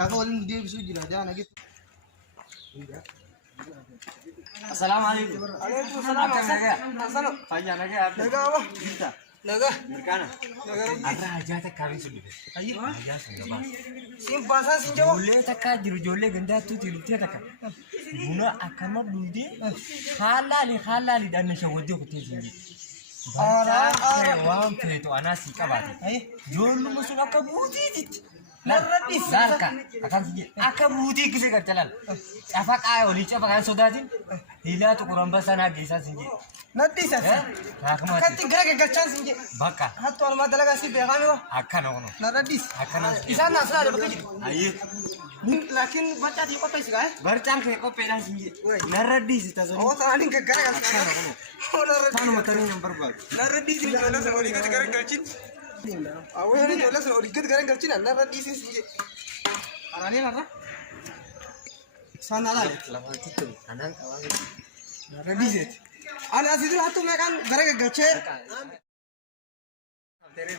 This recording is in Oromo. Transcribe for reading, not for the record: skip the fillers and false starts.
Aku olin dia bisa jira jangan gitu. Assalamualaikum. Waalaikumsalam. Asal Pagi lagi apa? naga apa? Kita. Naga. Berkana. Naga rugi. Arra aja tak kawin sudah. Ayo. Aja sudah bas. Sim bahasa sing Jawa. Boleh tak jiru jole ganda tu jiru tiada tak. Guna akan mau dulu halali dan nashawudi ko tiada. Ara, Wang itu anak si kabati. Ayo. Jolu masuk akal budi. Narradis. Zarka akan sih. Akal budi kisah kerjalan. Apa kaya oli apa kaya sodatin? Hila tu kurang bahasa nagi sah sih. Nanti sasa. Aku mati. Kan tinggal ke gacan sing. Baka. Hatu alma dalaga si begame wa. Akan ono. Narradis. Akan. Isa nasa ada betul. Ayo. Lakin baca di kota sih kan? Barcang ke kopi dah sih. Narradis itu Oh, tadi ke gara kan. Oh, narradis. Tanu materi yang berbal. Narradis ini jolas sama dikat gara galcin. Awe ini jolas sama dikat gara galcin. Narradis sing. Arane nara? Sana lah. Lama itu. Anak awal. Narradis. Ana asitu hatu mekan gara galcin.